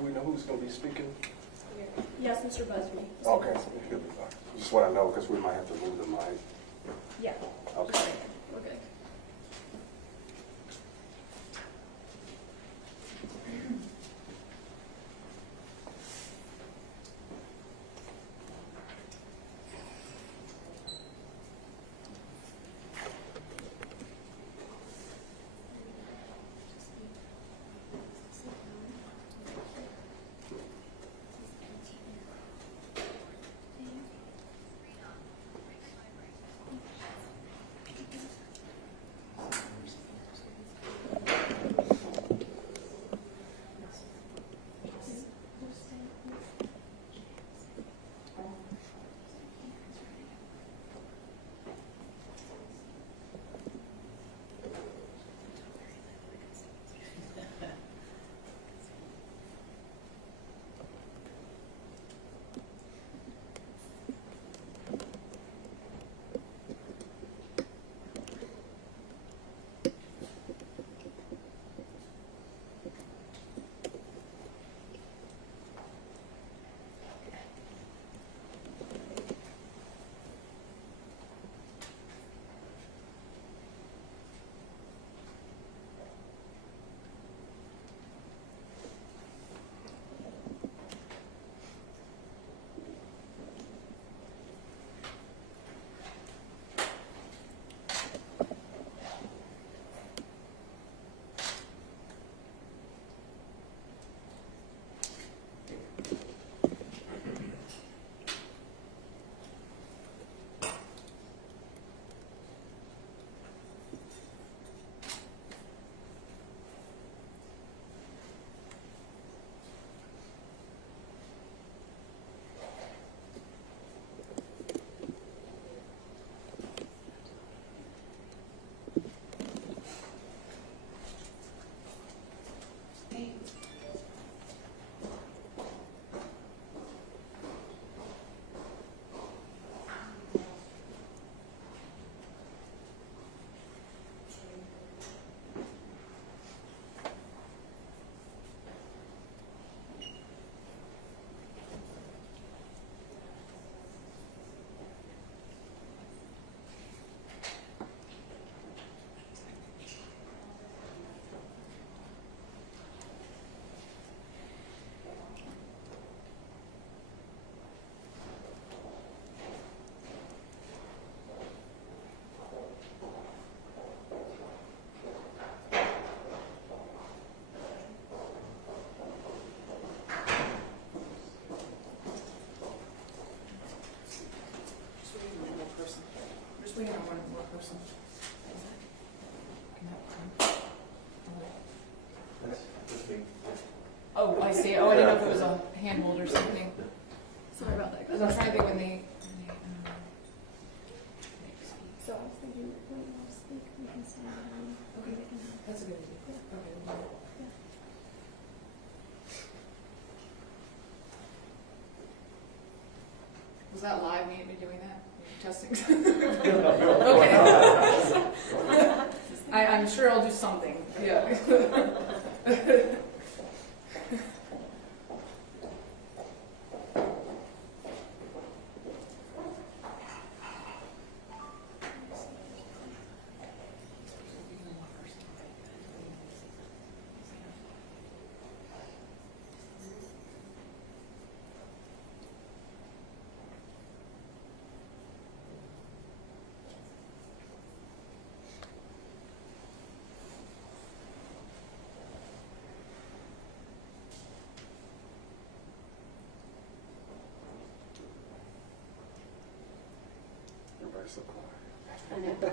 Do we know who's going to be speaking? Yes, Mr. Buzbee. Okay, he'll be fine. Just want to know because we might have to move the mic. Yeah. Okay. We're good. We have one more person. Oh, I see. Oh, I didn't know if it was a handhold or something. Sorry about that. Because I'm trying to think when they So I was thinking when you speak, we can stand down. Okay, that's a good idea. Okay. Was that live, me doing that? Testing. Okay. I'm sure I'll do something. Yeah. Everybody's so quiet. I know.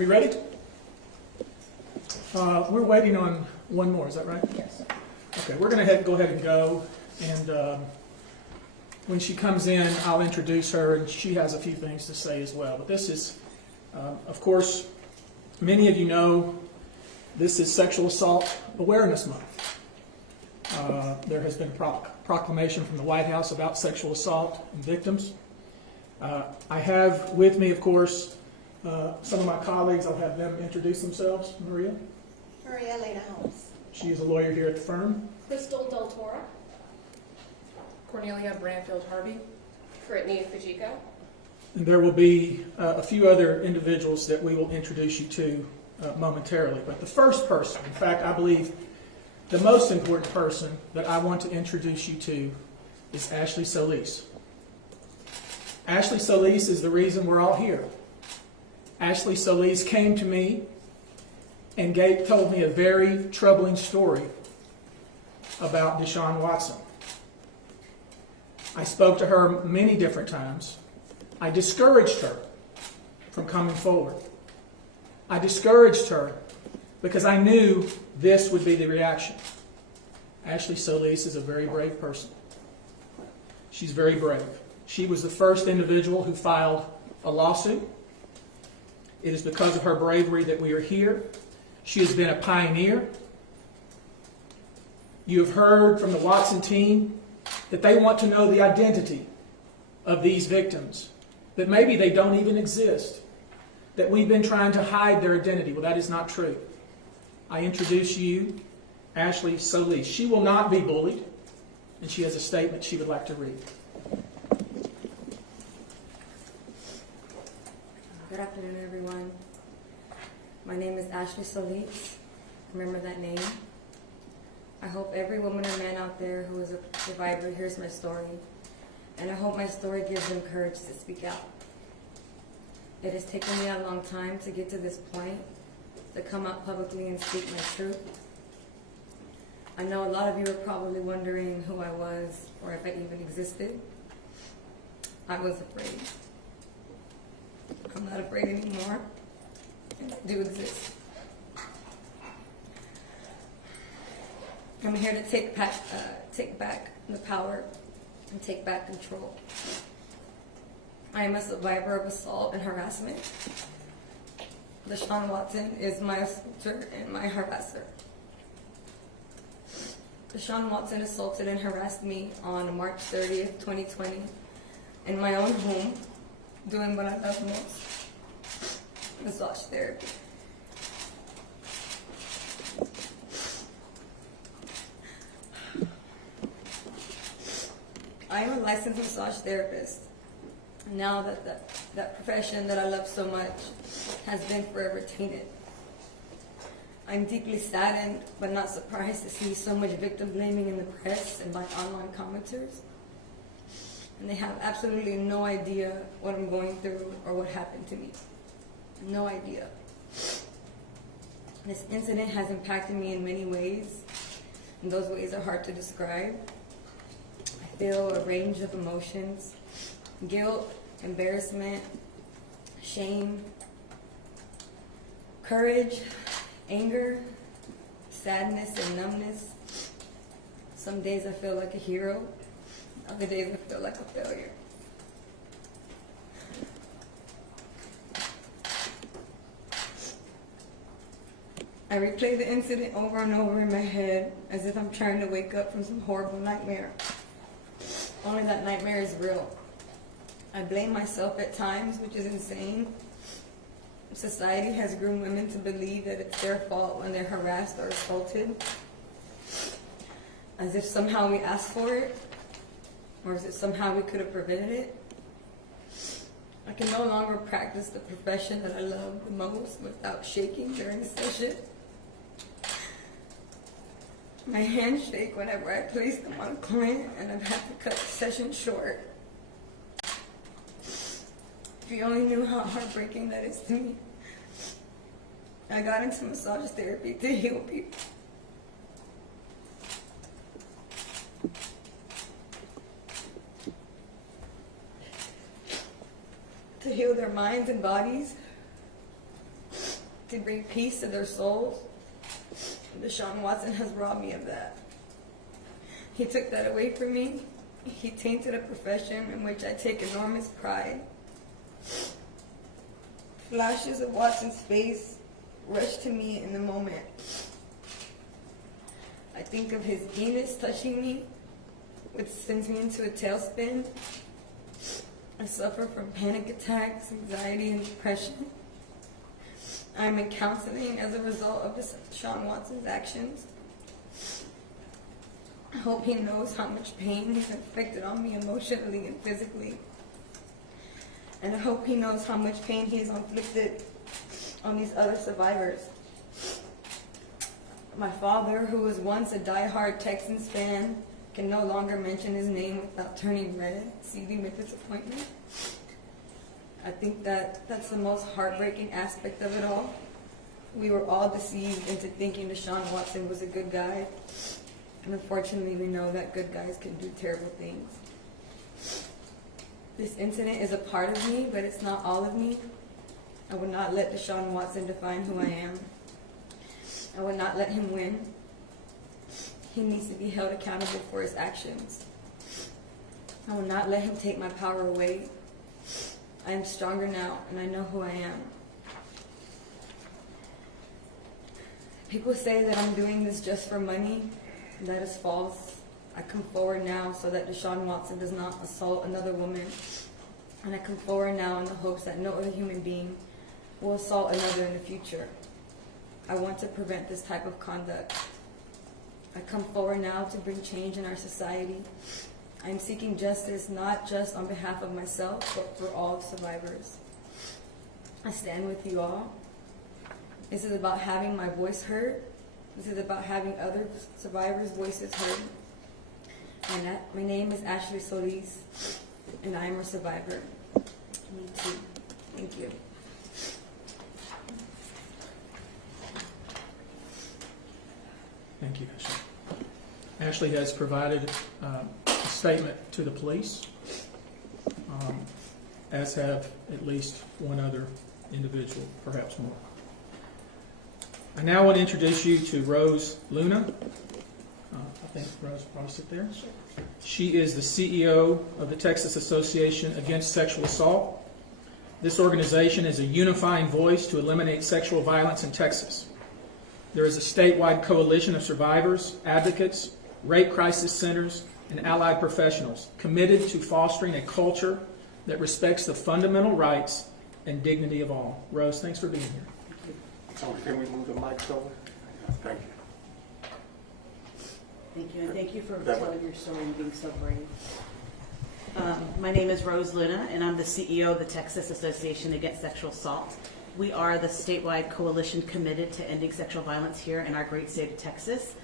we ready? We're waiting on one more, is that right? Yes. Okay, we're going to go ahead and go, and when she comes in, I'll introduce her, and she has a few things to say as well. But this is, of course, many of you know this is Sexual Assault Awareness Month. There has been a proclamation from the White House about sexual assault and victims. I have with me, of course, some of my colleagues. I'll have them introduce themselves. Maria. Maria Elena Holmes. She is a lawyer here at the firm. Crystal Del Toro. Cornelia Branfield Harvey. Brittany Fujiko. And there will be a few other individuals that we will introduce you to momentarily. But the first person, in fact, I believe the most important person that I want to introduce you to is Ashley Solis. Ashley Solis is the reason we're all here. Ashley Solis came to me and told me a very troubling story about Deshaun Watson. I spoke to her many different times. I discouraged her from coming forward. I discouraged her because I knew this would be the reaction. Ashley Solis is a very brave person. She's very brave. She was the first individual who filed a lawsuit. It is because of her bravery that we are here. She has been a pioneer. You have heard from the Watson team that they want to know the identity of these victims, that maybe they don't even exist, that we've been trying to hide their identity. Well, that is not true. I introduce you, Ashley Solis. She will not be bullied, and she has a statement she would like to read. Good afternoon, everyone. My name is Ashley Solis. Remember that name. I hope every woman or man out there who is a survivor hears my story, and I hope my story gives them courage to speak out. It has taken me a long time to get to this point, to come out publicly and speak my truth. I know a lot of you are probably wondering who I was or if I even existed. I was afraid. I'm not afraid anymore, and I do exist. I'm here to take back the power and take back control. I am a survivor of assault and harassment. Deshaun Watson is my assaulter and my harasser. Deshaun Watson assaulted and harassed me on March 30th, 2020, in my own home, doing what I love most, massage therapy. I am a licensed massage therapist. Now that profession that I love so much has been forever tainted. I'm deeply saddened, but not surprised to see so much victim blaming in the press and by online commenters. And they have absolutely no idea what I'm going through or what happened to me. No idea. This incident has impacted me in many ways, and those ways are hard to describe. I feel a range of emotions: guilt, embarrassment, shame, courage, anger, sadness, and numbness. Some days I feel like a hero, other days I feel like a failure. I replay the incident over and over in my head as if I'm trying to wake up from some horrible nightmare. Only that nightmare is real. I blame myself at times, which is insane. Society has groomed women to believe that it's their fault when they're harassed or assaulted, as if somehow we asked for it, or as if somehow we could have prevented it. I can no longer practice the profession that I love the most without shaking during a session. My hands shake whenever I place them on a client, and I've had to cut the session short. If you only knew how heartbreaking that is to me. I got into massage therapy to heal people. To heal their minds and bodies. to bring peace to their souls. Deshaun Watson has robbed me of that. He took that away from me. He tainted a profession in which I take enormous pride. Flashes of Watson's face rush to me in the moment. I think of his penis touching me, which sends me into a tailspin. I suffer from panic attacks, anxiety, and depression. I'm in counseling as a result of Deshaun Watson's actions. I hope he knows how much pain he's inflicted on me emotionally and physically. And I hope he knows how much pain he's inflicted on these other survivors. My father, who was once a diehard Texans fan, can no longer mention his name without turning red, seething with disappointment. I think that's the most heartbreaking aspect of it all. We were all deceived into thinking Deshaun Watson was a good guy. And unfortunately, we know that good guys can do terrible things. This incident is a part of me, but it's not all of me. I would not let Deshaun Watson define who I am. I would not let him win. He needs to be held accountable for his actions. I will not let him take my power away. I am stronger now, and I know who I am. People say that I'm doing this just for money. That is false. I come forward now so that Deshaun Watson does not assault another woman. And I come forward now in the hopes that no other human being will assault another in the future. I want to prevent this type of conduct. I come forward now to bring change in our society. I am seeking justice not just on behalf of myself, but for all survivors. I stand with you all. This is about having my voice heard. This is about having other survivors' voices heard. And my name is Ashley Solis, and I am a survivor. Me too. Thank you. Thank you, Ashley. Ashley has provided a statement to the police, as have at least one other individual, perhaps more. I now want to introduce you to Rose Luna. I think Rose will probably sit there. She is the CEO of the Texas Association Against Sexual Assault. This organization is a unifying voice to eliminate sexual violence in Texas. There is a statewide coalition of survivors, advocates, rape crisis centers, and allied professionals committed to fostering a culture that respects the fundamental rights and dignity of all. Rose, thanks for being here. So can we move the mics over? Thank you. Thank you, and thank you for That telling your story and being so brave. My name is Rose Luna, and I'm the CEO of the Texas Association Against Sexual Assault. We are the statewide coalition committed to ending sexual violence here in our great state of Texas.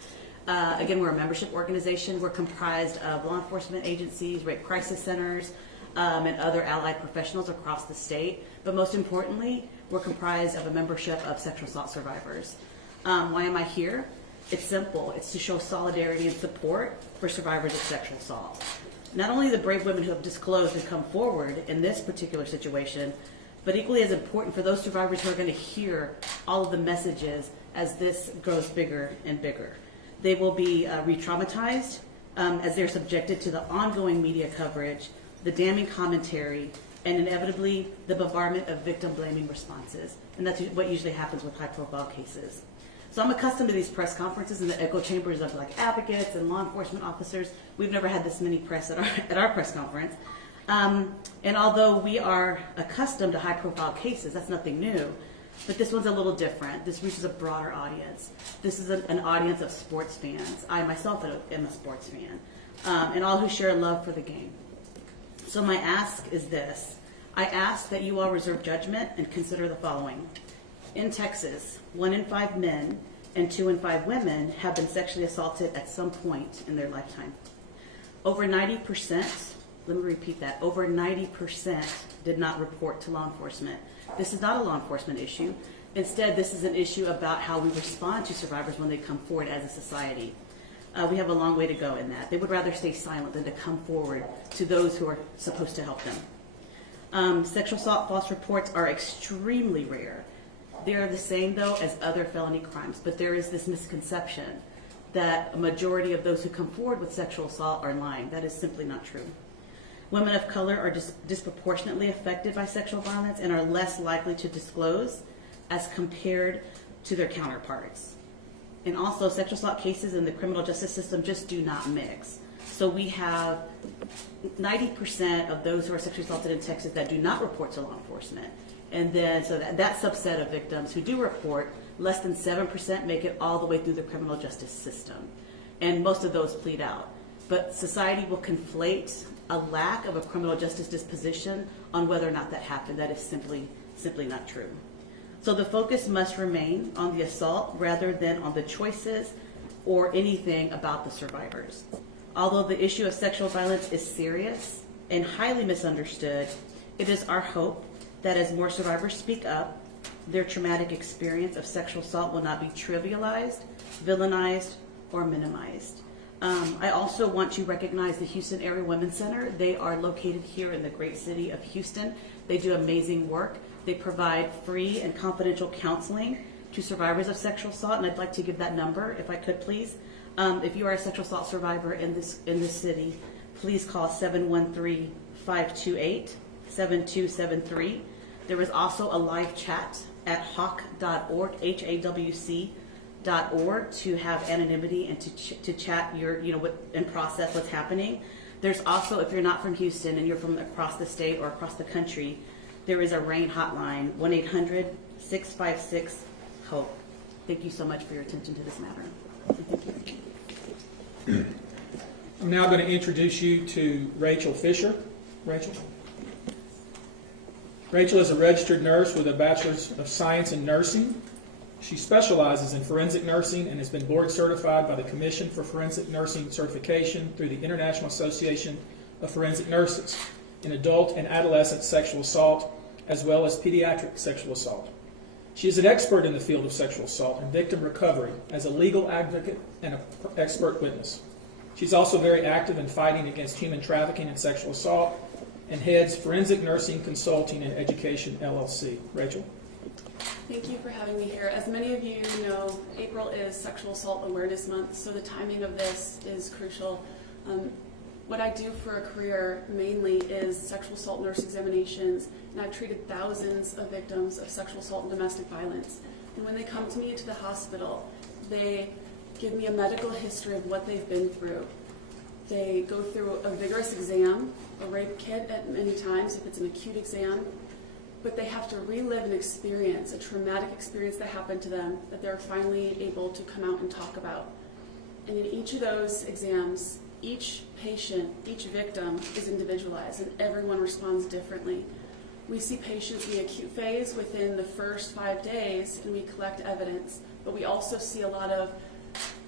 Again, we're a membership organization. We're comprised of law enforcement agencies, rape crisis centers, and other allied professionals across the state. But most importantly, we're comprised of a membership of sexual assault survivors. Why am I here? It's simple. It's to show solidarity and support for survivors of sexual assault. Not only the brave women who have disclosed and come forward in this particular situation, but equally as important for those survivors who are going to hear all of the messages as this grows bigger and bigger. They will be re-traumatized as they're subjected to the ongoing media coverage, the damning commentary, and inevitably the bombardment of victim-blaming responses. And that's what usually happens with high-profile cases. So I'm accustomed to these press conferences and the echo chambers of like advocates and law enforcement officers. We've never had this many press at our press conference. And although we are accustomed to high-profile cases, that's nothing new. But this one's a little different. This reaches a broader audience. This is an audience of sports fans. I myself am a sports fan, and all who share a love for the game. So my ask is this. I ask that you all reserve judgment and consider the following. In Texas, 1 in 5 men and 2 in 5 women have been sexually assaulted at some point in their lifetime. Over 90%, let me repeat that, over 90% did not report to law enforcement. This is not a law enforcement issue. Instead, this is an issue about how we respond to survivors when they come forward as a society. We have a long way to go in that. They would rather stay silent than to come forward to those who are supposed to help them. Sexual assault false reports are extremely rare. They are the same, though, as other felony crimes, but there is this misconception that a majority of those who come forward with sexual assault are lying. That is simply not true. Women of color are disproportionately affected by sexual violence and are less likely to disclose as compared to their counterparts. And also, sexual assault cases in the criminal justice system just do not mix. So we have 90% of those who are sexually assaulted in Texas that do not report to law enforcement. And then, so that subset of victims who do report, less than 7% make it all the way through the criminal justice system. And most of those plead out. But society will conflate a lack of a criminal justice disposition on whether or not that happened. That is simply not true. So the focus must remain on the assault rather than on the choices or anything about the survivors. Although the issue of sexual violence is serious and highly misunderstood, it is our hope that as more survivors speak up, their traumatic experience of sexual assault will not be trivialized, villainized, or minimized. I also want to recognize the Houston Area Women's Center. They are located here in the great city of Houston. They do amazing work. They provide free and confidential counseling to survivors of sexual assault, and I'd like to give that number, if I could, please. If you are a sexual assault survivor in this city, please call 713-528-7273. There is also a live chat at hawk.org, HAWC.org, to have anonymity and to chat and process what's happening. There's also, if you're not from Houston and you're from across the state or across the country, there is a RAIN hotline, 1-800-656-HOPE. Thank you so much for your attention to this matter. I'm now going to introduce you to Rachel Fisher. Rachel? Rachel is a registered nurse with a Bachelor's of Science in Nursing. She specializes in forensic nursing and has been board certified by the Commission for Forensic Nursing Certification through the International Association of Forensic Nurses in adult and adolescent sexual assault, as well as pediatric sexual assault. She is an expert in the field of sexual assault and victim recovery as a legal advocate and an expert witness. She's also very active in fighting against human trafficking and sexual assault and heads Forensic Nursing Consulting and Education, LLC. Rachel? Thank you for having me here. As many of you know, April is Sexual Assault Awareness Month, so the timing of this is crucial. What I do for a career mainly is sexual assault nurse examinations, and I've treated thousands of victims of sexual assault and domestic violence. And when they come to me to the hospital, they give me a medical history of what they've been through. They go through a vigorous exam, a rape kit at many times if it's an acute exam, but they have to relive an experience, a traumatic experience that happened to them that they're finally able to come out and talk about. And in each of those exams, each patient, each victim is individualized and everyone responds differently. We see patients in the acute phase within the first 5 days and we collect evidence, but we also see a lot of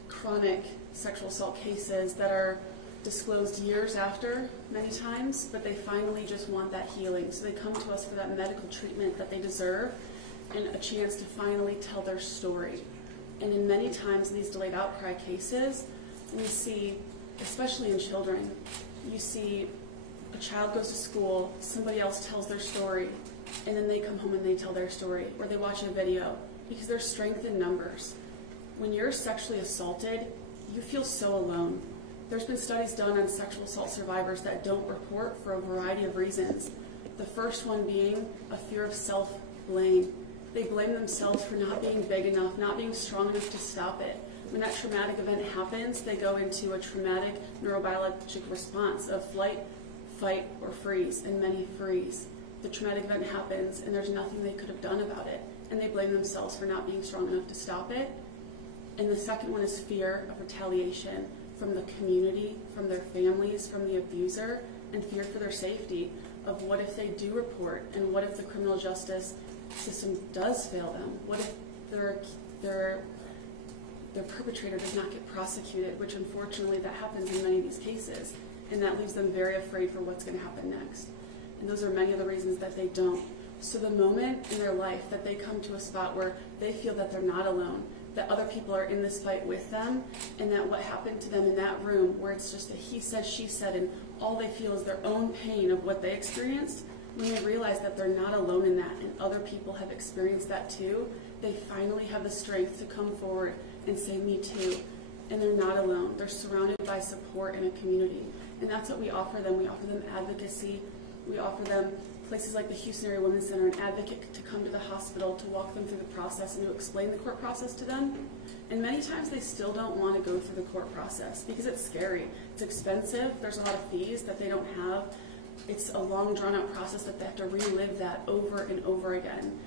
chronic sexual assault cases that are disclosed years after many times, but they finally just want that healing. So they come to us for that medical treatment that they deserve and a chance to finally tell their story. And in many times in these delayed outcry cases, we see, especially in children, you see a child goes to school, somebody else tells their story, and then they come home and they tell their story, or they watch a video, because there's strength in numbers. When you're sexually assaulted, you feel so alone. There's been studies done on sexual assault survivors that don't report for a variety of reasons. The first one being a fear of self-blame. They blame themselves for not being big enough, not being strong enough to stop it. When that traumatic event happens, they go into a traumatic neurobiologic response of flight, fight, or freeze, and many freeze. The traumatic event happens, and there's nothing they could have done about it, and they blame themselves for not being strong enough to stop it. And the second one is fear of retaliation from the community, from their families, from the abuser, and fear for their safety of what if they do report, and what if the criminal justice system does fail them? What if their perpetrator does not get prosecuted, which unfortunately that happens in many of these cases, and that leaves them very afraid for what's going to happen next. And those are many of the reasons that they don't. So the moment in their life that they come to a spot where they feel that they're not alone, that other people are in this fight with them, and that what happened to them in that room where it's just a he said, she said, and all they feel is their own pain of what they experienced, when they realize that they're not alone in that and other people have experienced that too, they finally have the strength to come forward and say, me too. And they're not alone. They're surrounded by support in a community. And that's what we offer them. We offer them advocacy. We offer them places like the Houston Area Women's Center, an advocate to come to the hospital, to walk them through the process and to explain the court process to them. And many times they still don't want to go through the court process because it's scary. It's expensive. There's a lot of fees that they don't have. It's a long, drawn-out process that they have to relive that over and over again.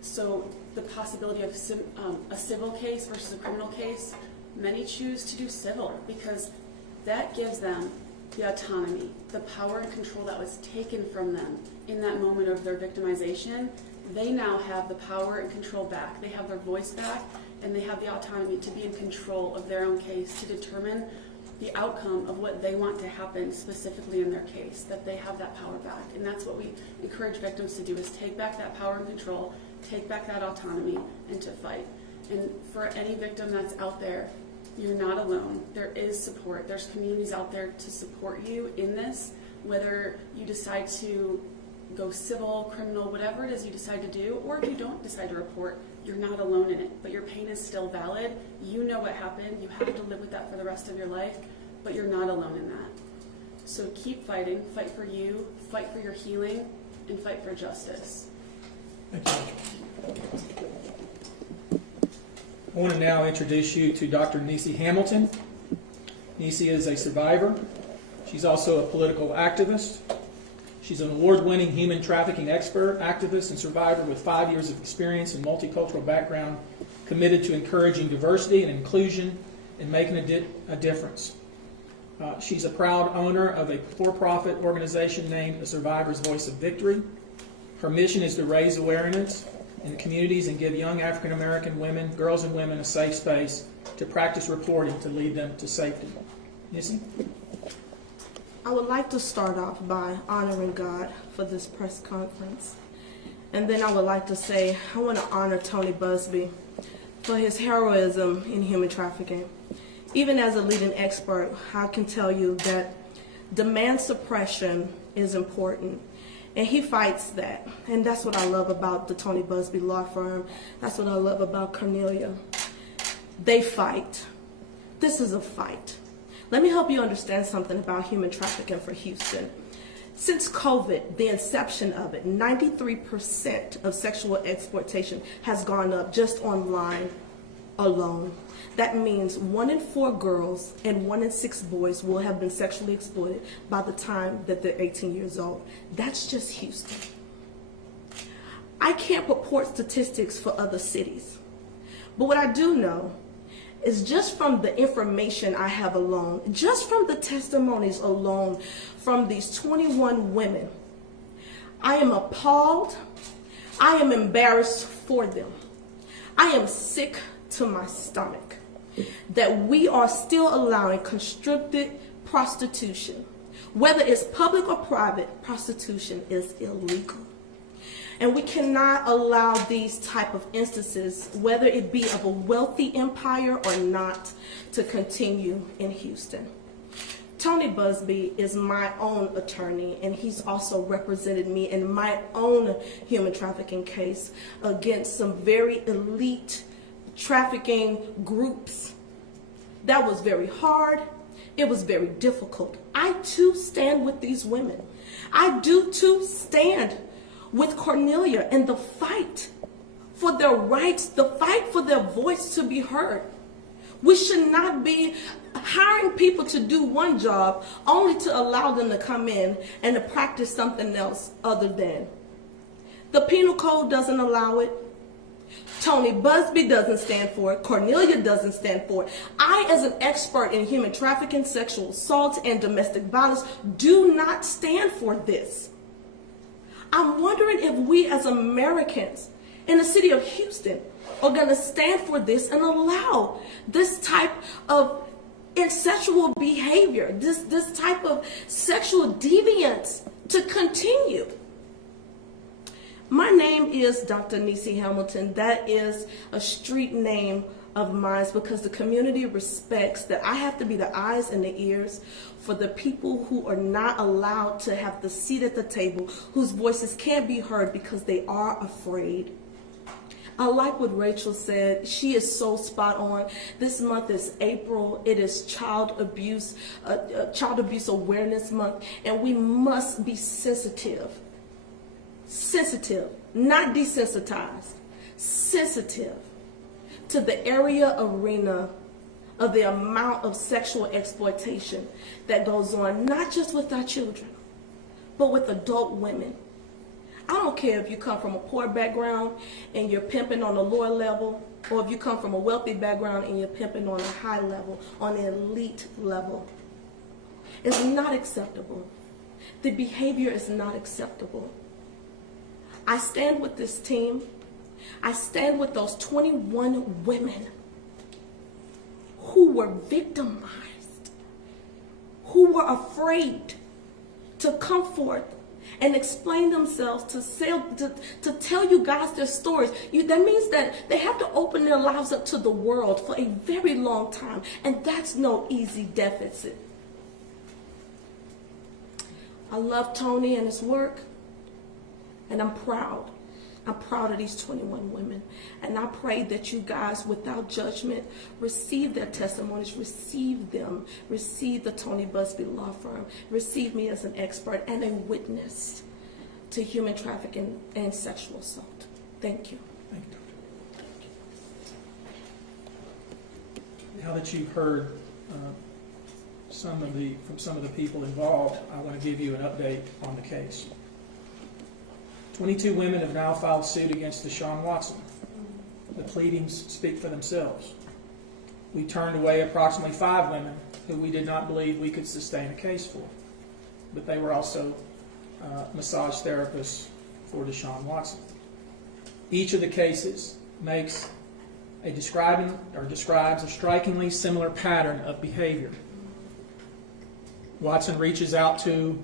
So the possibility of a civil case versus a criminal case, many choose to do civil because that gives them the autonomy, the power and control that was taken from them in that moment of their victimization. They now have the power and control back. They have their voice back, and they have the autonomy to be in control of their own case, to determine the outcome of what they want to happen specifically in their case, that they have that power back. And that's what we encourage victims to do, is take back that power and control, take back that autonomy, and to fight. And for any victim that's out there, you're not alone. There is support. There's communities out there to support you in this, whether you decide to go civil, criminal, whatever it is you decide to do, or if you don't decide to report, you're not alone in it. But your pain is still valid. You know what happened. You have to live with that for the rest of your life, but you're not alone in that. So keep fighting. Fight for you. Fight for your healing, and fight for justice. Thank you. I want to now introduce you to Dr. Niecy Hamilton. Niecy is a survivor. She's also a political activist. She's an award-winning human trafficking expert, activist, and survivor with 5 years of experience and multicultural background, committed to encouraging diversity and inclusion and making a difference. She's a proud owner of a for-profit organization named the Survivor's Voice of Victory. Her mission is to raise awareness in communities and give young African American women, girls and women, a safe space to practice reporting to lead them to safety. Niecy? I would like to start off by honoring God for this press conference. And then I would like to say I want to honor Tony Buzbee for his heroism in human trafficking. Even as a leading expert, I can tell you that demand suppression is important. And he fights that. And that's what I love about the Tony Buzbee law firm. That's what I love about Cornelia. They fight. This is a fight. Let me help you understand something about human trafficking for Houston. Since COVID, the inception of it, 93% of sexual exploitation has gone up just online alone. That means 1 in 4 girls and 1 in 6 boys will have been sexually exploited by the time that they're 18 years old. That's just Houston. I can't purport statistics for other cities, but what I do know is just from the information I have alone, just from the testimonies alone from these 21 women, I am appalled. I am embarrassed for them. I am sick to my stomach that we are still allowing constricted prostitution. Whether it's public or private, prostitution is illegal. And we cannot allow these type of instances, whether it be of a wealthy empire or not, to continue in Houston. Tony Buzbee is my own attorney, and he's also represented me in my own human trafficking case against some very elite trafficking groups. That was very hard. It was very difficult. I too stand with these women. I do too stand with Cornelia in the fight for their rights, the fight for their voice to be heard. We should not be hiring people to do one job only to allow them to come in and to practice something else other than. The penal code doesn't allow it. Tony Buzbee doesn't stand for it. Cornelia doesn't stand for it. I, as an expert in human trafficking, sexual assault, and domestic violence, do not stand for this. I'm wondering if we as Americans in the city of Houston are going to stand for this and allow this type of sexual behavior, this type of sexual deviance to continue. My name is Dr. Niecy Hamilton. That is a street name of mine because the community respects that I have to be the eyes and the ears for the people who are not allowed to have the seat at the table, whose voices can't be heard because they are afraid. I like what Rachel said. She is so spot on. This month is April. It is Child Abuse Awareness Month, and we must be sensitive, not desensitized, sensitive to the arena of the amount of sexual exploitation that goes on, not just with our children, but with adult women. I don't care if you come from a poor background and you're pimping on a lower level, or if you come from a wealthy background and you're pimping on a high level, on an elite level. It's not acceptable. The behavior is not acceptable. I stand with this team. I stand with those 21 women who were victimized, who were afraid to come forth and explain themselves, to tell you guys their stories. That means that they have to open their lives up to the world for a very long time, and that's no easy deficit. I love Tony and his work, and I'm proud. I'm proud of these 21 women, and I pray that you guys, without judgment, receive their testimonies, receive them, receive the Tony Buzbee Law Firm, receive me as an expert and a witness to human trafficking and sexual assault. Thank you. Thank you. Now that you've heard from some of the people involved, I want to give you an update on the case. 22 women have now filed suit against Deshaun Watson. The pleadings speak for themselves. We turned away approximately 5 women who we did not believe we could sustain a case for, but they were also massage therapists for Deshaun Watson. Each of the cases describes a strikingly similar pattern of behavior. Watson reaches out to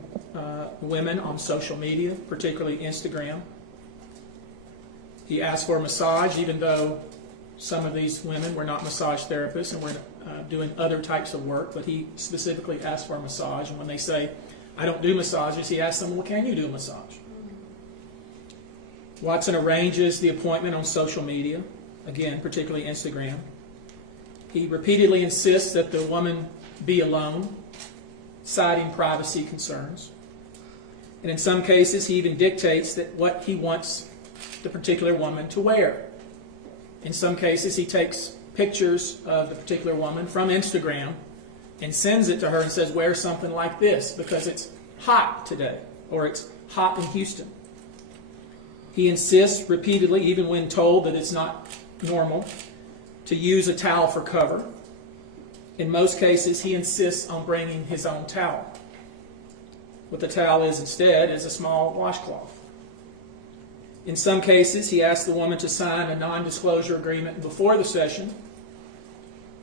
women on social media, particularly Instagram. He asks for a massage, even though some of these women were not massage therapists and were doing other types of work, but he specifically asked for a massage. And when they say, I don't do massages, he asks them, well, can you do a massage? Watson arranges the appointment on social media, again, particularly Instagram. He repeatedly insists that the woman be alone, citing privacy concerns. And in some cases, he even dictates that what he wants the particular woman to wear. In some cases, he takes pictures of the particular woman from Instagram and sends it to her and says, wear something like this because it's hot today, or it's hot in Houston. He insists repeatedly, even when told that it's not normal, to use a towel for cover. In most cases, he insists on bringing his own towel. What the towel is instead is a small washcloth. In some cases, he asks the woman to sign a non-disclosure agreement before the session.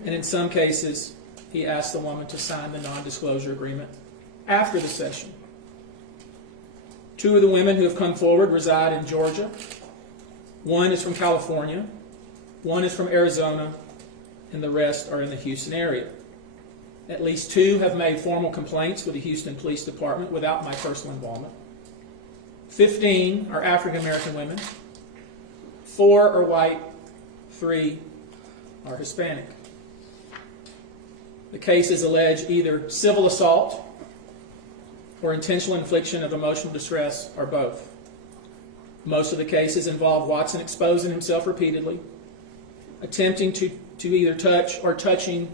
And in some cases, he asks the woman to sign the non-disclosure agreement after the session. 2 of the women who have come forward reside in Georgia. 1 is from California. 1 is from Arizona. And the rest are in the Houston area. At least 2 have made formal complaints with the Houston Police Department without my personal involvement. 15 are African American women. 4 are white. 3 are Hispanic. The cases allege either civil assault or intentional infliction of emotional distress, or both. Most of the cases involve Watson exposing himself repeatedly, attempting to either touch or touching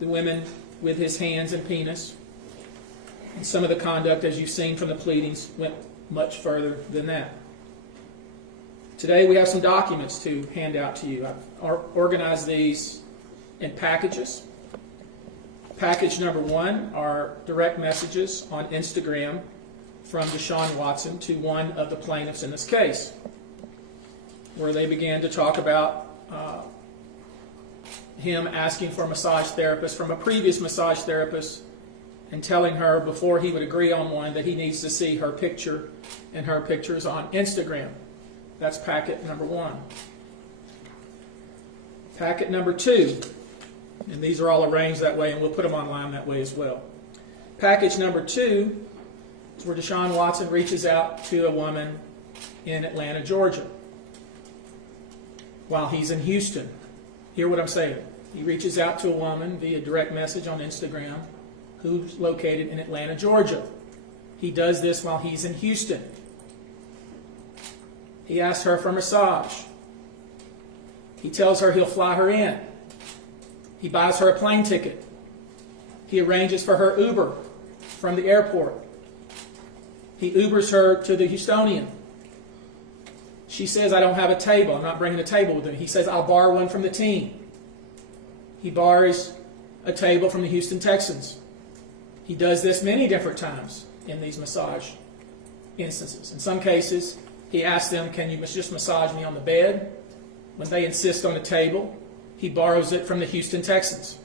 the women with his hands and penis. And some of the conduct, as you've seen from the pleadings, went much further than that. Today we have some documents to hand out to you. I've organized these in packages. Package number 1 are direct messages on Instagram from Deshaun Watson to one of the plaintiffs in this case, where they began to talk about him asking for a massage therapist from a previous massage therapist and telling her before he would agree on one that he needs to see her picture and her pictures on Instagram. That's packet number 1. Packet number 2, and these are all arranged that way, and we'll put them online that way as well. Package number 2 is where Deshaun Watson reaches out to a woman in Atlanta, Georgia. while he's in Houston. Hear what I'm saying. He reaches out to a woman via direct message on Instagram who's located in Atlanta, Georgia. He does this while he's in Houston. He asks her for a massage. He tells her he'll fly her in. He buys her a plane ticket. He arranges for her Uber from the airport. He Ubers her to the Houstonian. She says, I don't have a table. I'm not bringing a table with me. He says, I'll borrow one from the team. He borrows a table from the Houston Texans. He does this many different times in these massage instances. In some cases, he asks them, can you just massage me on the bed? When they insist on a table, he borrows it from the Houston Texans.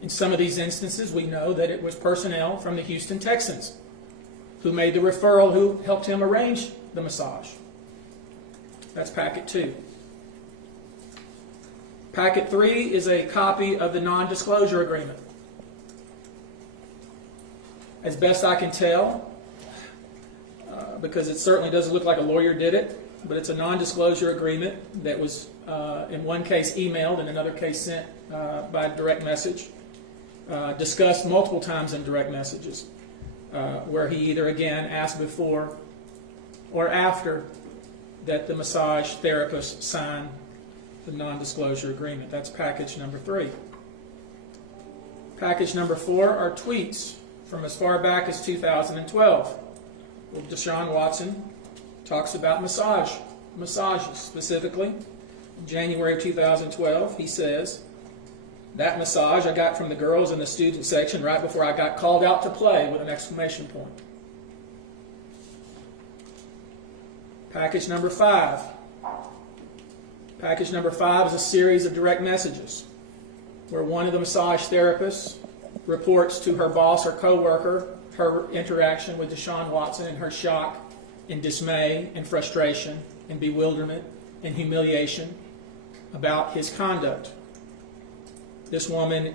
In some of these instances, we know that it was personnel from the Houston Texans who made the referral, who helped him arrange the massage. That's packet 2. Packet 3 is a copy of the non-disclosure agreement. As best I can tell, because it certainly doesn't look like a lawyer did it, but it's a non-disclosure agreement that was, in one case, emailed, in another case sent by direct message, discussed multiple times in direct messages, where he either, again, asked before or after that the massage therapist signed the non-disclosure agreement. That's package number 3. Package number 4 are tweets from as far back as 2012. Well, Deshaun Watson talks about massages specifically. In January of 2012, he says, that massage I got from the girls in the student section right before I got called out to play, with an exclamation point. Package number 5. Package number 5 is a series of direct messages where one of the massage therapists reports to her boss or coworker her interaction with Deshaun Watson and her shock and dismay and frustration and bewilderment and humiliation about his conduct. This woman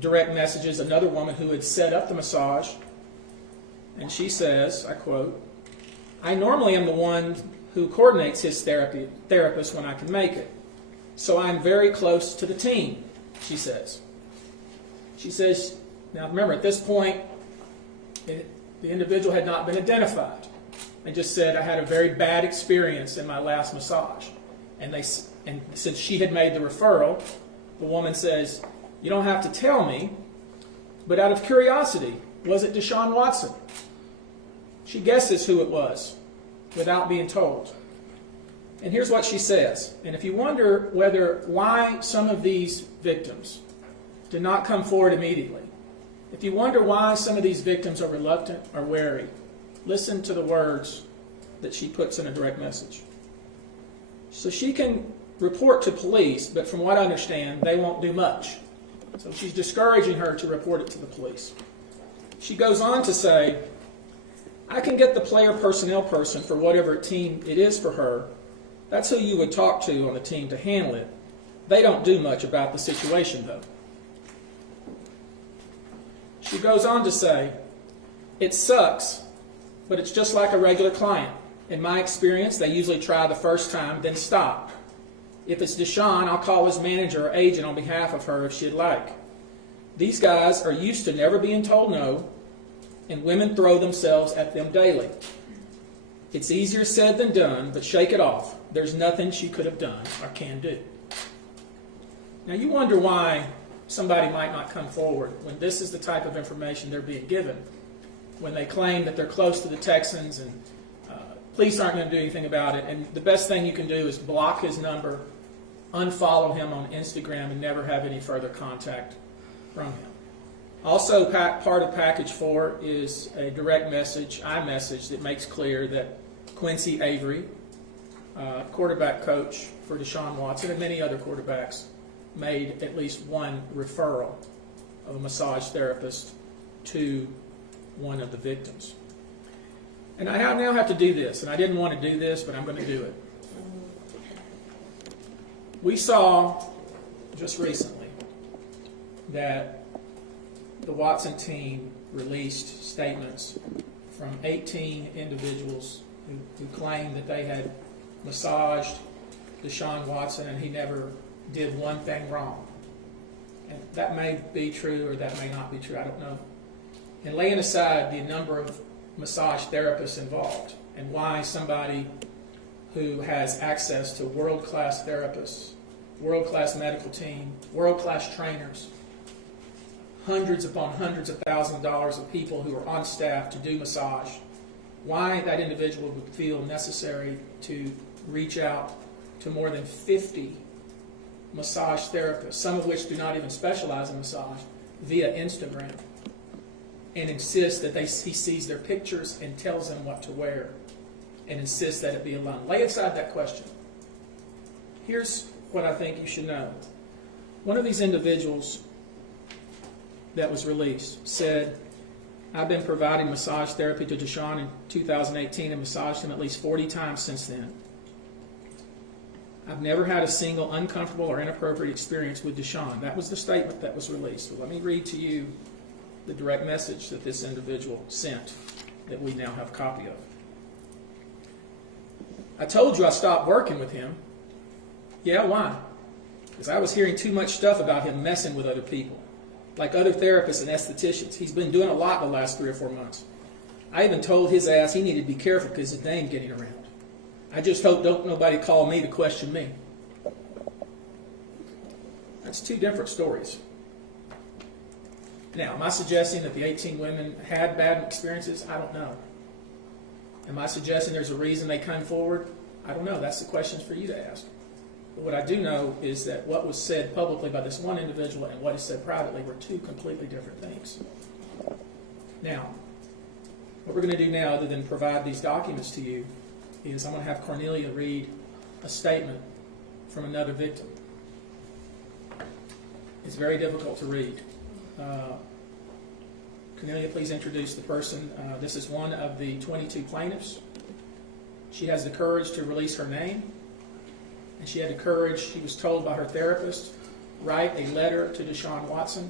direct messages another woman who had set up the massage, and she says, I quote, I normally am the one who coordinates his therapist when I can make it, so I'm very close to the team, she says. She says, now remember, at this point, the individual had not been identified. They just said, I had a very bad experience in my last massage. And since she had made the referral, the woman says, you don't have to tell me, but out of curiosity, was it Deshaun Watson? She guesses who it was without being told. And here's what she says. And if you wonder why some of these victims did not come forward immediately, if you wonder why some of these victims are reluctant or wary, listen to the words that she puts in a direct message. So she can report to police, but from what I understand, they won't do much. So she's discouraging her to report it to the police. She goes on to say, I can get the player personnel person for whatever team it is for her. That's who you would talk to on the team to handle it. They don't do much about the situation, though. She goes on to say, it sucks, but it's just like a regular client. In my experience, they usually try the first time, then stop. If it's Deshaun, I'll call his manager or agent on behalf of her if she'd like. These guys are used to never being told no, and women throw themselves at them daily. It's easier said than done, but shake it off. There's nothing she could have done or can do. Now you wonder why somebody might not come forward when this is the type of information they're being given, when they claim that they're close to the Texans and police aren't going to do anything about it. And the best thing you can do is block his number, unfollow him on Instagram, and never have any further contact from him. Also, part of Package 4 is a direct message, iMessage, that makes clear that Quincy Avery, quarterback coach for Deshaun Watson and many other quarterbacks, made at least one referral of a massage therapist to one of the victims. And I now have to do this, and I didn't want to do this, but I'm going to do it. We saw just recently that the Watson team released statements from 18 individuals who claimed that they had massaged Deshaun Watson and he never did one thing wrong. And that may be true or that may not be true, I don't know. And laying aside the number of massage therapists involved and why somebody who has access to world-class therapists, world-class medical team, world-class trainers, hundreds upon hundreds of thousands of dollars of people who are on staff to do massage, why that individual would feel necessary to reach out to more than 50 massage therapists, some of which do not even specialize in massage, via Instagram, and insist that he sees their pictures and tells them what to wear, and insists that it be alone. Lay aside that question. Here's what I think you should know. One of these individuals that was released said, I've been providing massage therapy to Deshaun in 2018 and massaged him at least 40 times since then. I've never had a single uncomfortable or inappropriate experience with Deshaun. That was the statement that was released. Well, let me read to you the direct message that this individual sent that we now have a copy of. I told you I stopped working with him. Yeah, why? Because I was hearing too much stuff about him messing with other people, like other therapists and estheticians. He's been doing a lot the last 3 or 4 months. I even told his ass he needed to be careful because his name getting around. I just hope don't nobody call me to question me. That's 2 different stories. Now, am I suggesting that the 18 women had bad experiences? I don't know. Am I suggesting there's a reason they come forward? I don't know. That's the questions for you to ask. But what I do know is that what was said publicly by this one individual and what is said privately were 2 completely different things. Now, what we're going to do now, other than provide these documents to you, is I'm going to have Cornelia read a statement from another victim. It's very difficult to read. Cornelia, please introduce the person. This is one of the 22 plaintiffs. She has the courage to release her name, and she had the courage, she was told by her therapist, write a letter to Deshaun Watson,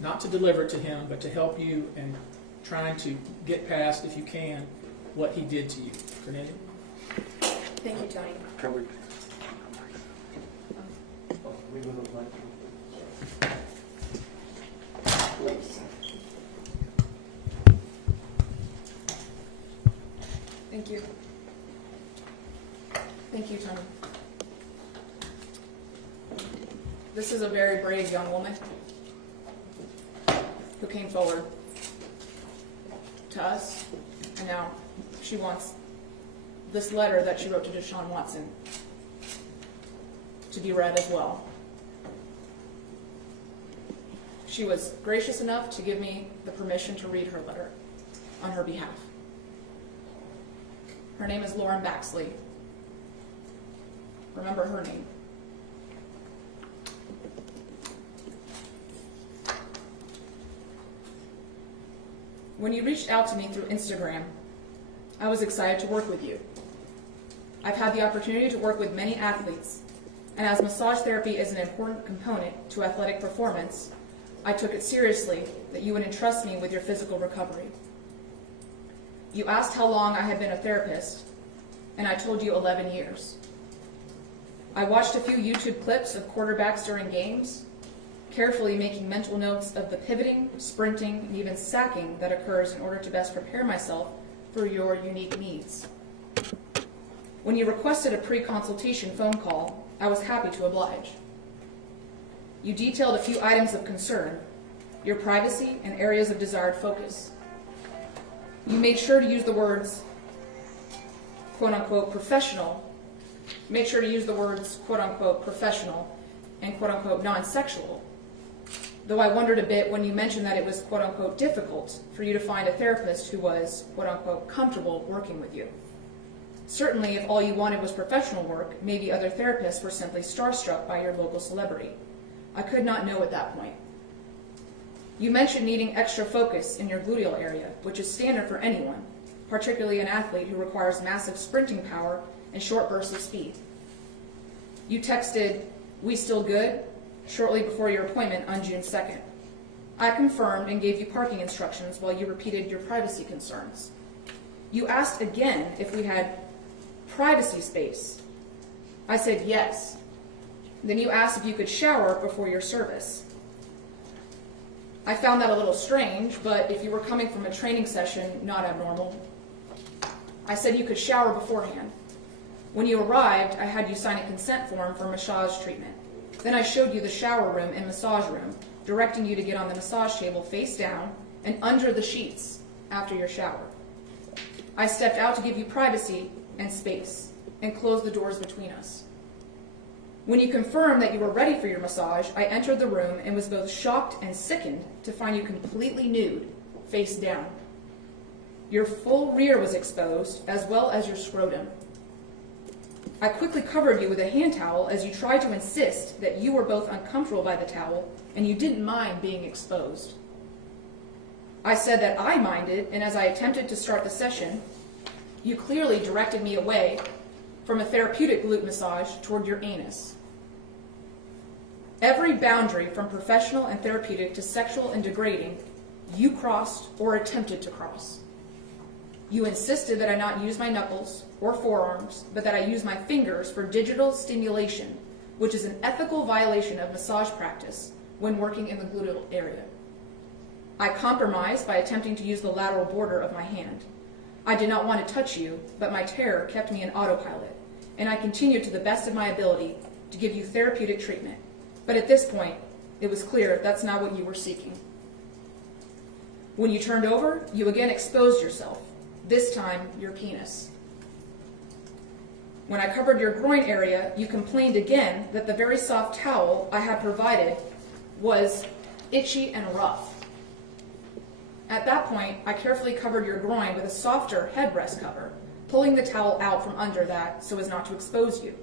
not to deliver it to him, but to help you in trying to get past, if you can, what he did to you. Cornelia? Thank you, Tony. Can we? Thank you. Thank you, Tony. This is a very brave young woman who came forward to us, and now she wants this letter that she wrote to Deshaun Watson to be read as well. She was gracious enough to give me the permission to read her letter on her behalf. Her name is Lauren Baxley. Remember her name. When you reached out to me through Instagram, I was excited to work with you. I've had the opportunity to work with many athletes, and as massage therapy is an important component to athletic performance, I took it seriously that you would entrust me with your physical recovery. You asked how long I had been a therapist, and I told you 11 years. I watched a few YouTube clips of quarterbacks during games, carefully making mental notes of the pivoting, sprinting, and even sacking that occurs in order to best prepare myself for your unique needs. When you requested a pre-consultation phone call, I was happy to oblige. You detailed a few items of concern, your privacy and areas of desired focus. You made sure to use the words, quote-unquote, professional. Make sure to use the words, quote-unquote, professional and quote-unquote, non-sexual. Though I wondered a bit when you mentioned that it was, quote-unquote, difficult for you to find a therapist who was, quote-unquote, comfortable working with you. Certainly, if all you wanted was professional work, maybe other therapists were simply starstruck by your local celebrity. I could not know at that point. You mentioned needing extra focus in your gluteal area, which is standard for anyone, particularly an athlete who requires massive sprinting power and short bursts of speed. You texted, "We still good?" shortly before your appointment on June 2nd. I confirmed and gave you parking instructions while you repeated your privacy concerns. You asked again if we had privacy space I said yes. Then you asked if you could shower before your service. I found that a little strange, but if you were coming from a training session, not abnormal. I said you could shower beforehand. When you arrived, I had you sign a consent form for massage treatment. Then I showed you the shower room and massage room, directing you to get on the massage table face down and under the sheets after your shower. I stepped out to give you privacy and space and closed the doors between us. When you confirmed that you were ready for your massage, I entered the room and was both shocked and sickened to find you completely nude, face down. Your full rear was exposed, as well as your scrotum. I quickly covered you with a hand towel as you tried to insist that you were both uncomfortable by the towel and you didn't mind being exposed. I said that I minded, and as I attempted to start the session, you clearly directed me away from a therapeutic glute massage toward your anus. Every boundary from professional and therapeutic to sexual and degrading, you crossed or attempted to cross. You insisted that I not use my knuckles or forearms, but that I use my fingers for digital stimulation, which is an ethical violation of massage practice when working in the gluteal area. I compromised by attempting to use the lateral border of my hand. I did not want to touch you, but my terror kept me in autopilot, and I continued to the best of my ability to give you therapeutic treatment. But at this point, it was clear that's not what you were seeking. When you turned over, you again exposed yourself, this time your penis. When I covered your groin area, you complained again that the very soft towel I had provided was itchy and rough. At that point, I carefully covered your groin with a softer headrest cover, pulling the towel out from under that so as not to expose you.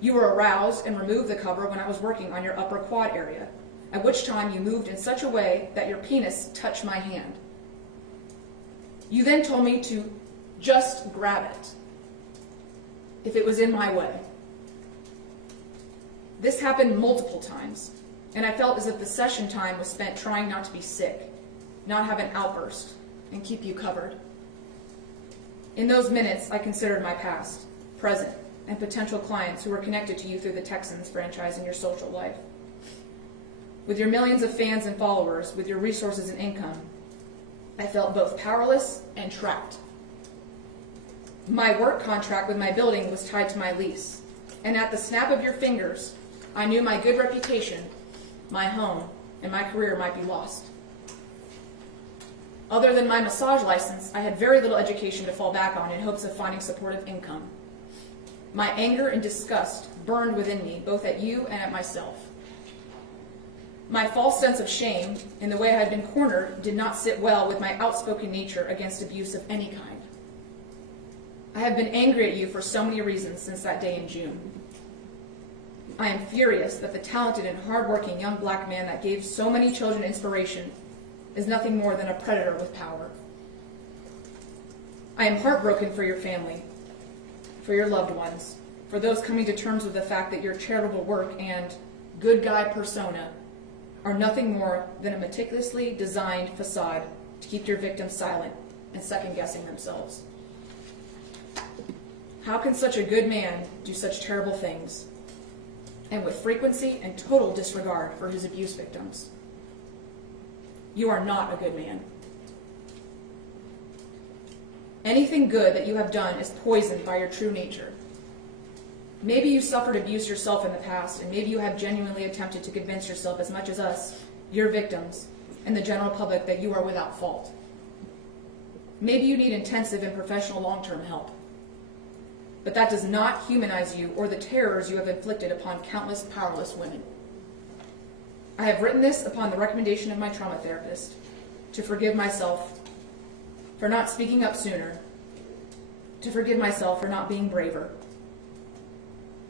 You were aroused and removed the cover when I was working on your upper quad area, at which time you moved in such a way that your penis touched my hand. You then told me to just grab it, if it was in my way. This happened multiple times, and I felt as if the session time was spent trying not to be sick, not have an outburst, and keep you covered. In those minutes, I considered my past, present, and potential clients who were connected to you through the Texans franchise in your social life. With your millions of fans and followers, with your resources and income, I felt both powerless and trapped. My work contract with my building was tied to my lease, and at the snap of your fingers, I knew my good reputation, my home, and my career might be lost. Other than my massage license, I had very little education to fall back on in hopes of finding supportive income. My anger and disgust burned within me, both at you and at myself. My false sense of shame in the way I had been cornered did not sit well with my outspoken nature against abuse of any kind. I have been angry at you for so many reasons since that day in June. I am furious that the talented and hardworking young black man that gave so many children inspiration is nothing more than a predator with power. I am heartbroken for your family, for your loved ones, for those coming to terms with the fact that your charitable work and good guy persona are nothing more than a meticulously designed facade to keep your victims silent and second-guessing themselves. How can such a good man do such terrible things, and with frequency and total disregard for his abuse victims? You are not a good man. Anything good that you have done is poisoned by your true nature. Maybe you suffered abuse yourself in the past, and maybe you have genuinely attempted to convince yourself as much as us, your victims, and the general public that you are without fault. Maybe you need intensive and professional long-term help. But that does not humanize you or the terrors you have inflicted upon countless powerless women. I have written this upon the recommendation of my trauma therapist to forgive myself for not speaking up sooner, to forgive myself for not being braver.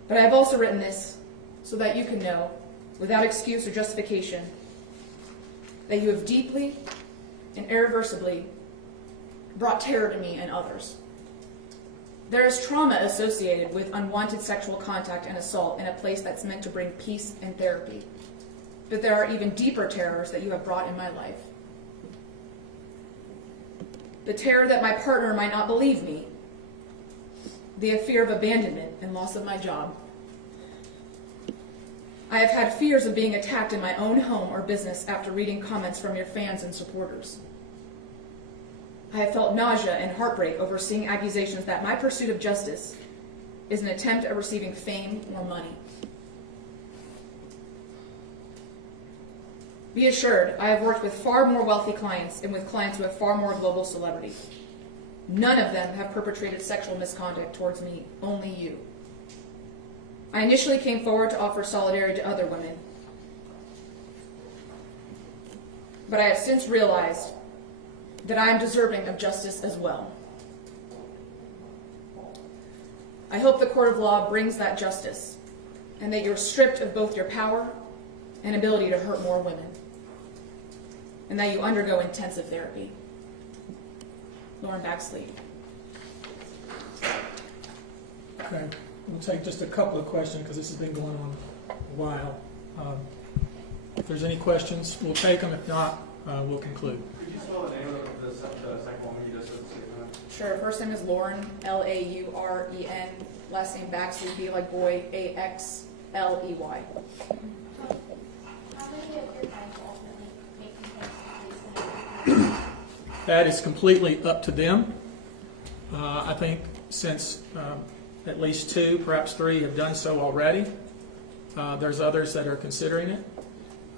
But I have also written this so that you can know, without excuse or justification, that you have deeply and irreversibly brought terror to me and others. There is trauma associated with unwanted sexual contact and assault in a place that's meant to bring peace and therapy. But there are even deeper terrors that you have brought in my life. The terror that my partner might not believe me. the fear of abandonment and loss of my job. I have had fears of being attacked in my own home or business after reading comments from your fans and supporters. I have felt nausea and heartbreak over seeing accusations that my pursuit of justice is an attempt at receiving fame or money. Be assured, I have worked with far more wealthy clients and with clients who have far more global celebrity. None of them have perpetrated sexual misconduct towards me, only you. I initially came forward to offer solidarity to other women, but I have since realized that I am deserving of justice as well. I hope the court of law brings that justice, and that you're stripped of both your power and ability to hurt more women, and that you undergo intensive therapy. Lauren Baxley. Okay, we'll take just a couple of questions because this has been going on a while. If there's any questions, we'll take them. If not, we'll conclude. Could you spell the name of the second woman you just said the statement? Sure, first name is Lauren, Lauren, last name Baxley, B like boy, Axley. How many of your clients ultimately make complaints? That is completely up to them. I think since at least 2, perhaps 3 have done so already. There's others that are considering it.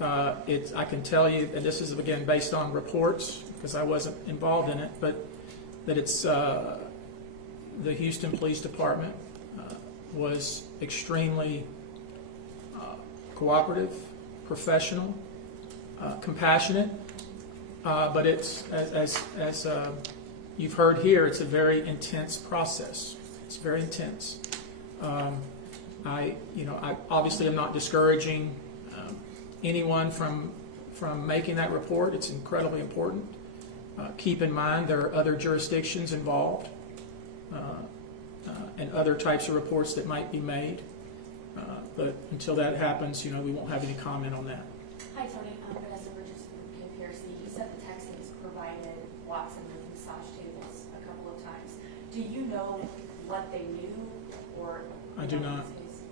I can tell you, and this is again based on reports because I wasn't involved in it, but that it's the Houston Police Department was extremely cooperative, professional, compassionate, but it's as you've heard here, it's a very intense process. It's very intense. I obviously am not discouraging anyone from making that report. It's incredibly important. Keep in mind there are other jurisdictions involved and other types of reports that might be made. But until that happens, we won't have any comment on that. Hi, Tony. Vanessa Bridges from KPRC. You said the Texans provided Watson with massage tables a couple of times. Do you know what they knew, or? I do not.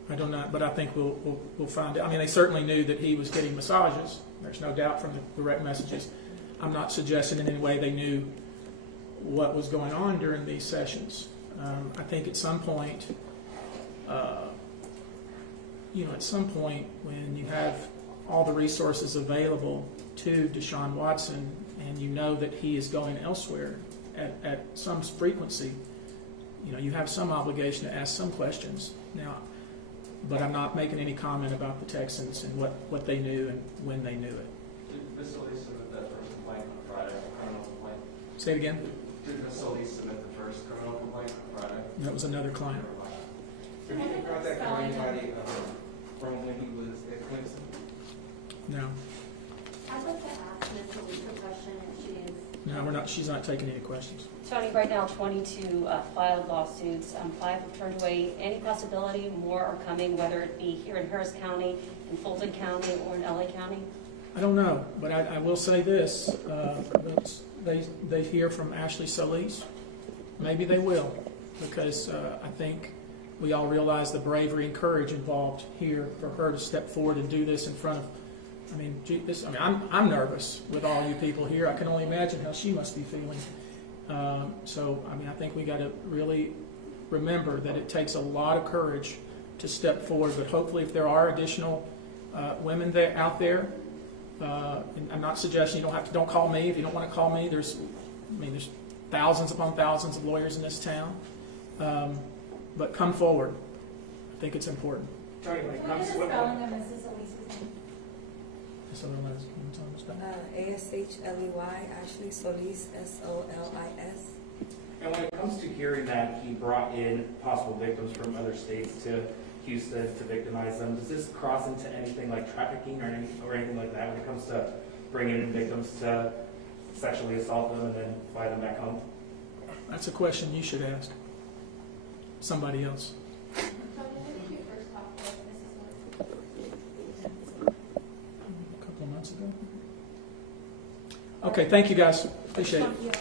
I do not, but I think we'll find out. I mean, they certainly knew that he was getting massages. There's no doubt from the direct messages. I'm not suggesting in any way they knew what was going on during these sessions. I think at some point, when you have all the resources available to Deshaun Watson and you know that he is going elsewhere at some frequency, you have some obligation to ask some questions. Now, but I'm not making any comment about the Texans and what they knew and when they knew it. Did Ms. Solis submit that first complaint on Friday, criminal complaint? Say it again. Did Ms. Solis submit the first criminal complaint on Friday? That was another client. Have you contacted anybody from when he was at Clemson? No. I'd like to ask Ms. Solis a question if she is. No, we're not. She's not taking any questions. Tony, right now 22 filed lawsuits, 5 have turned away. Any possibility more are coming, whether it be here in Harris County, in Fulton County, or in LA County? I don't know, but I will say this: they hear from Ashley Solis. Maybe they will, because I think we all realize the bravery and courage involved here for her to step forward and do this in front of. I'm nervous with all you people here. I can only imagine how she must be feeling. I think we got to really remember that it takes a lot of courage to step forward. But hopefully, if there are additional women out there, and I'm not suggesting don't call me if you don't want to call me. There's thousands upon thousands of lawyers in this town, but come forward. I think it's important. Tony, when it What comes is to the spelling of Mrs. Solis's name? Ashley, Ashley Solis, Solis. and when it comes to hearing that he brought in possible victims from other states to Houston to victimize them, does this cross into anything like trafficking or anything like that when it comes to bringing in victims to sexually assault them and then fly them back home? That's a question you should ask somebody else. Tony, when did you first talk with Mrs. Solis? A couple of months ago. Okay, thank you guys. Appreciate it. Thank you.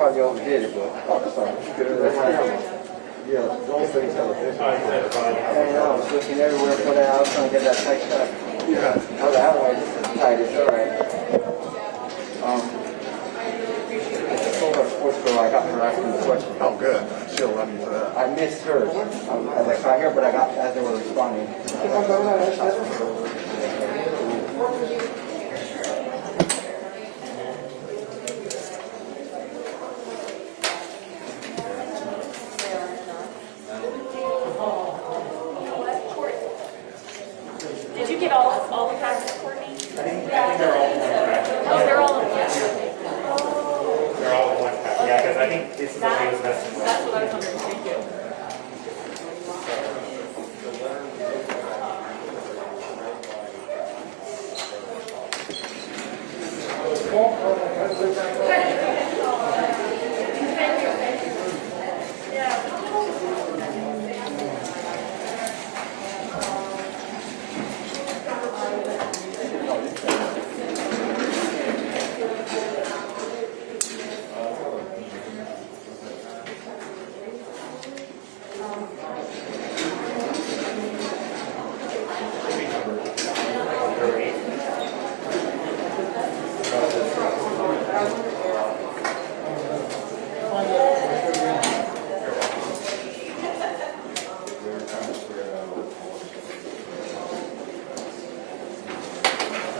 probably overdid it, but yeah, those things have a difference. And I was looking everywhere for that. I was trying to get that tight shot. Yeah. I was like, I don't know, this is tight. It's all right. I just told our sports girl I got her asking the question. Oh, good. She'll love you for that. I missed hers. I was like, here, but I got as they were responding. Did you get all the practice, Courtney? I think they're all in one pack. Oh, they're all in one. They're all in one pack. Yeah, because I think this is what he was messing with. That's what I was wondering. Thank you.